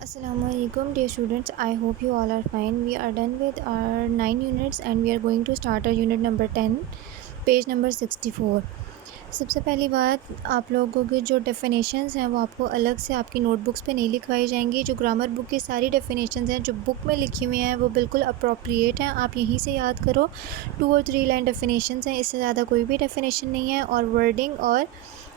Assalamualaikum dear students, I hope you all are fine. We are done with our 9 units and we are going to start our unit number 10, page number 64। सबसे पहली बात, आप लोगों की जो definitions हैं वो आपको अलग से आपकी नोटबुक्स पे नहीं लिखवाई जाएंगी। जो ग्रामर बुक की सारी डेफिनेशंस हैं जो बुक में लिखी हुई हैं वो बिल्कुल अप्रोप्रिएट हैं, आप यहीं से याद करो। 2 और 3 लाइन डेफिनेशंस हैं, इससे ज़्यादा कोई भी डेफिनेशन नहीं है और वर्डिंग और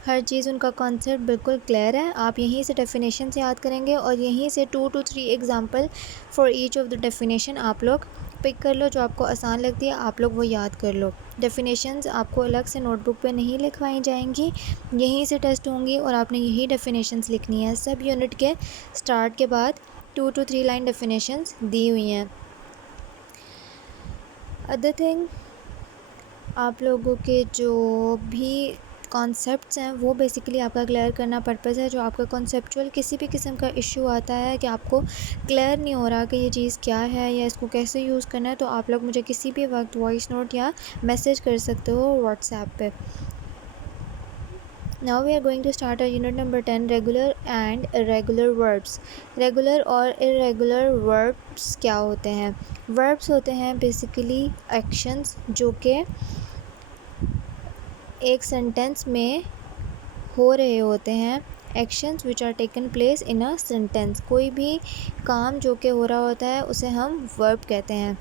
हर चीज़ उनका कॉन्सेप्ट बिल्कुल क्लियर है। आप यहीं से डेफिनेशन से याद करेंगे और यहीं से 2 to 3 example for each of the definition आप लोग पिक कर लो। जो आपको आसान लगती है आप लोग वो याद कर लो। डेफिनेशंस आपको अलग से नोटबुक पे नहीं लिखवाई जाएंगी, यहीं से टेस्ट होंगी और आपने यही डेफिनेशंस लिखनी है। सब यूनिट के स्टार्ट के बाद 2 to 3 लाइन डेफिनेशंस दी हुई हैं। अदर थिंग, आप लोगों के जो भी कॉन्सेप्ट्स हैं वो बेसिकली आपका क्लियर करना पर्पज़ है। जो आपका कॉन्सेप्चुअल किसी भी किस्म का इशू आता है कि आपको क्लियर नहीं हो रहा कि ये चीज़ क्या है या इसको कैसे यूज़ करना है, तो आप लोग मुझे किसी भी वक्त वॉइस नोट या मैसेज कर सकते हो व्हाट्सएप पे। Now we are going to start our unit number 10, regular and irregular verbs. Regular और इरेगुलर वर्ब्स क्या होते हैं? वर्ब्स होते हैं बेसिकली एक्शंस जो कि एक सेंटेंस में हो रहे होते हैं। Actions which are taken place in a sentence, कोई भी काम जो कि हो रहा होता है उसे हम वर्ब कहते हैं।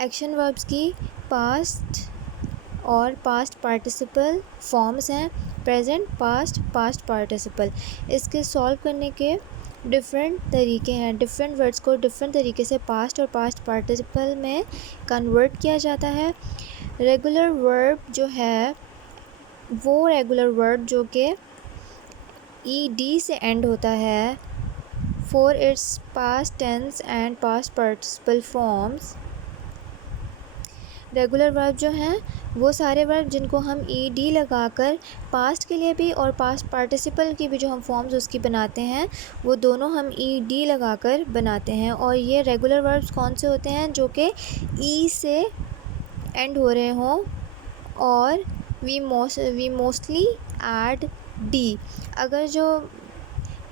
एक्शन वर्ब्स की पास्ट और पास्ट पार्टिसिपल फॉर्म्स हैं, प्रेजेंट, पास्ट, पास्ट पार्टिसिपल। इसके सॉल्व करने के डिफरेंट तरीके हैं। डिफरेंट वर्ड्स को डिफरेंट तरीके से पास्ट और पास्ट पार्टिसिपल में कन्वर्ट किया जाता है। रेगुलर वर्ब जो है वो रेगुलर वर्ड जो कि ईडी से एंड होता है for its past tense and past participle forms. Regular verb जो हैं वो सारे वर्ब जिनको हम ईडी लगाकर पास्ट के लिए भी और पास्ट पार्टिसिपल की भी जो हम फॉर्म्स उसकी बनाते हैं वो दोनों हम ईडी लगाकर बनाते हैं। और ये रेगुलर वर्ब्स कौन से होते हैं? जो कि ई से एंड हो रहे हों और वी मोस्टली ऐड डी। अगर जो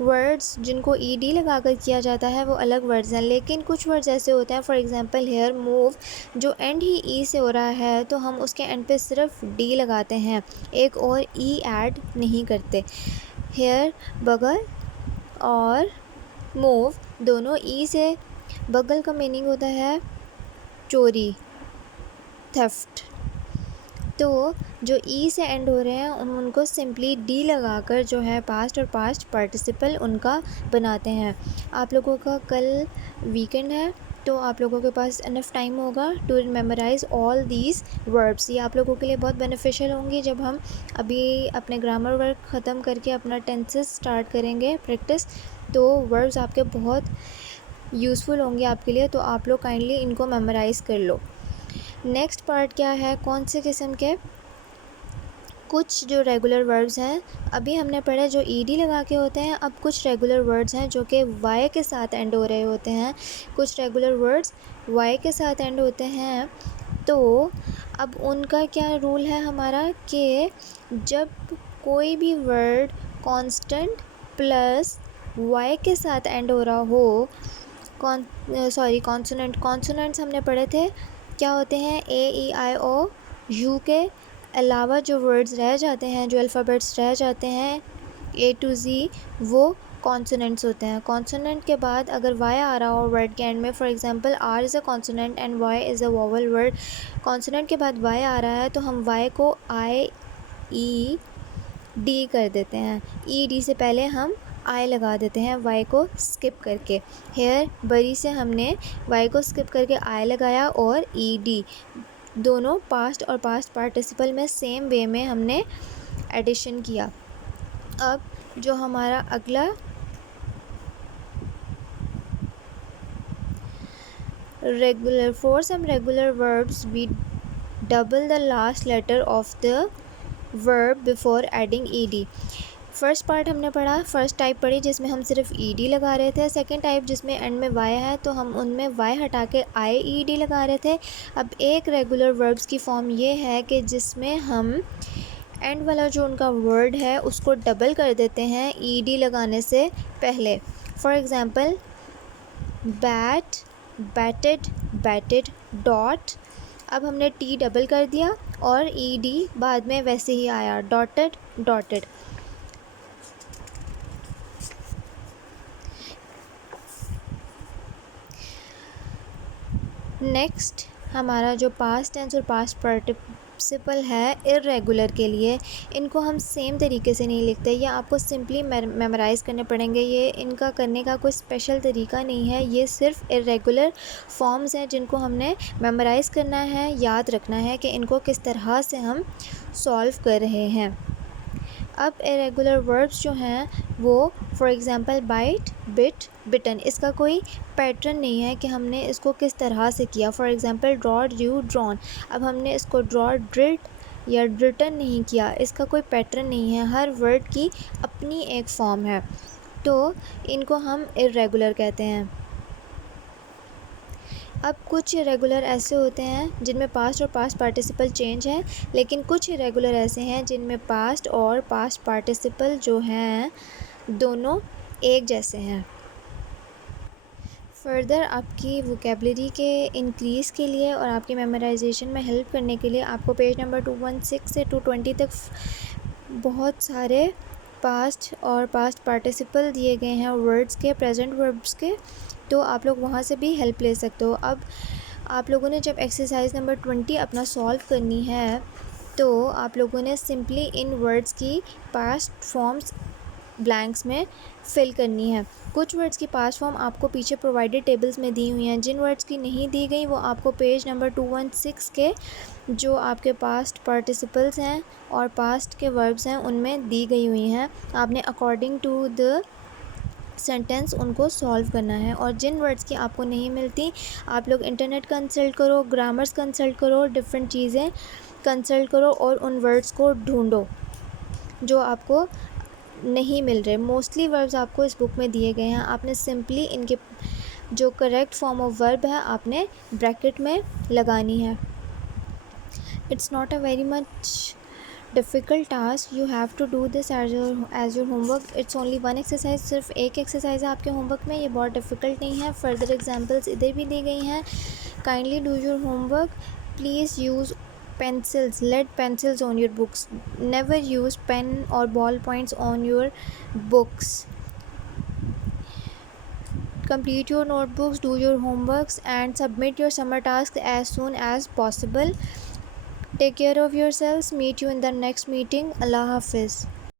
वर्ड्स जिनको ई डी लगा कर किया जाता है वो अलग वर्ड्स हैं, लेकिन कुछ वर्ड्स ऐसे होते हैं, फॉर एग्जांपल हेयर मूव, जो एंड ही ई से हो रहा है तो हम उसके एंड पे सिर्फ डी लगाते हैं, एक और ई ऐड नहीं करते। हेयर, बगल और मूव दोनों ई से, बगल का मीनिंग होता है चोरी, थेफ्ट, तो जो ई से एंड हो रहे हैं उनको सिंपली डी लगाकर जो है पास्ट और पास्ट पार्टिसिपल उनका बनाते हैं। आप लोगों का कल वीकेंड है तो आप लोगों के पास इनफ टाइम होगा to memorise all these verbs. ये आप लोगों के लिए बहुत बेनिफिशियल होंगी जब हम अभी अपने ग्रामर वर्क ख़त्म करके अपना टेंसेस स्टार्ट करेंगे प्रैक्टिस, तो वर्ब्स आपके बहुत यूज़फुल होंगे आपके लिए, तो आप लोग काइंडली इनको मेमोराइज़ कर लो। नेक्स्ट पार्ट क्या है? कौन से किस्म के कुछ जो रेगुलर वर्ड्स हैं अभी हमने पढ़े जो ईडी लगा के होते हैं। अब कुछ रेगुलर वर्ड्स हैं जो कि वाई के साथ एंड हो रहे होते हैं। कुछ रेगुलर वर्ड्स वाई के साथ एंड होते हैं, तो अब उनका क्या रूल है हमारा कि जब कोई भी वर्ड कांस्टेंट प्लस वाई के साथ एंड हो रहा हो, कॉन्सोनेंट्स हमने पढ़े थे क्या होते हैं? ए ई आई ओ यू के अलावा जो वर्ड्स रह जाते हैं, जो अल्फ़ाबेट्स रह जाते हैं ए टू ज़ी, वो कॉन्सोनेंट्स होते हैं। कॉन्सोनेंट के बाद अगर वाई आ रहा हो वर्ड के एंड में, for example R is a consonant and Y is a vowel word, consonant के बाद वाई आ रहा है तो हम वाई को आई ई डी कर देते हैं। ई डी से पहले हम आई लगा देते हैं वाई को स्किप करके। हेयर बरी से हमने वाई को स्किप करके आई लगाया और ई डी, दोनों पास्ट और पास्ट पार्टिसिपल में सेम वे में हमने एडिशन किया। अब जो हमारा अगला regular, for some regular verbs we double the last letter of the verb before adding E D. First part हमने पढ़ा, फर्स्ट टाइप पढ़ी जिसमें हम सिर्फ ई डी लगा रहे थे। सेकंड टाइप जिसमें एंड में वाई है तो हम उनमें वाई हटा के आई ई डी लगा रहे थे। अब एक रेगुलर वर्ब्स की फॉर्म ये है कि जिसमें हम एंड वाला जो उनका वर्ड है उसको डबल कर देते हैं ed लगाने से पहले। For example bat, batted, batted, dot, अब हमने टी डबल कर दिया और ed बाद में वैसे ही आया, डॉटेड, डॉटेड। नेक्स्ट हमारा जो पास्ट टेंस और पास्ट पार्टिसिपल है इर्रेगुलर के लिए, इनको हम सेम तरीके से नहीं लिखते, ये आपको सिंपली मेमोराइज़ करने पड़ेंगे। ये इनका करने का कोई स्पेशल तरीका नहीं है, ये सिर्फ इर्रेगुलर फॉर्म्स हैं जिनको हमने मेमोराइज़ करना है, याद रखना है कि इनको किस तरह से हम सॉल्व कर रहे हैं। अब इरेगुलर वर्ब्स जो हैं वो फॉर एग्ज़ाम्पल बाइट, बिट, बिटन, इसका कोई पैटर्न नहीं है कि हमने इसको किस तरह से किया। For example draw, Drew, drawn, अब हमने इसको ड्रॉ, ड्रिट या ड्रिटन नहीं किया, इसका कोई पैटर्न नहीं है, हर वर्ड की अपनी एक फॉर्म है, तो इनको हम इरेगुलर कहते हैं। अब कुछ इरेगुलर ऐसे होते हैं जिनमें पास्ट और पास्ट पार्टिसिपल चेंज है, लेकिन कुछ इरेगुलर ऐसे हैं जिनमें पास्ट और पास्ट पार्टिसिपल जो हैं दोनों एक जैसे हैं। फर्दर आपकी वोकेबलरी के इंक्रीज़ के लिए और आपकी मेमोराइजेशन में हेल्प करने के लिए आपको पेज नंबर 216 से 220 तक बहुत सारे पास्ट और पास्ट पार्टिसिपल दिए गए हैं वर्ड्स के, प्रेजेंट वर्ब्स के, तो आप लोग वहाँ से भी हेल्प ले सकते हो। अब आप लोगों ने जब एक्सरसाइज नंबर 20 अपना सॉल्व करनी है तो आप लोगों ने सिंपली इन वर्ड्स की पास्ट फॉर्म्स ब्लैंक्स में फिल करनी है। कुछ वर्ड्स की पास्ट फॉर्म आपको पीछे प्रोवाइडेड टेबल्स में दी हुई हैं, जिन वर्ड्स की नहीं दी गई वो आपको पेज नंबर 216 के जो आपके पास्ट पार्टिसिपल्स हैं और पास्ट के वर्ब्स हैं उनमें दी गई हुई हैं। आपने अकॉर्डिंग टू द सेंटेंस उनको सॉल्व करना है, और जिन वर्ड्स की आपको नहीं मिलती आप लोग इंटरनेट कंसल्ट करो, ग्रामर्स कंसल्ट करो, डिफरेंट चीज़ें कंसल्ट करो और उन वर्ड्स को ढूंढो जो आपको नहीं मिल रहे। मोस्टली वर्ब्स आपको इस बुक में दिए गए हैं, आपने सिंपली इनके जो करेक्ट फॉर्म ऑफ वर्ब है आपने ब्रैकेट में लगानी है। It's not a very much difficult task, you have to do this as your homework. It's only one exercise, सिर्फ एक एक्सरसाइज है आपके होमवर्क में, ये बहुत डिफ़िकल्ट नहीं है। फर्दर एग्जांपल्स इधर भी दी गई हैं। Kindly do your homework, please use pencils, lead pencils on your books, never use pen or ball points on your books. Complete your notebooks, do your homeworks and submit your summer tasks as soon as possible. Take care of yourselves, meet you in the next meeting. Allah Hafiz.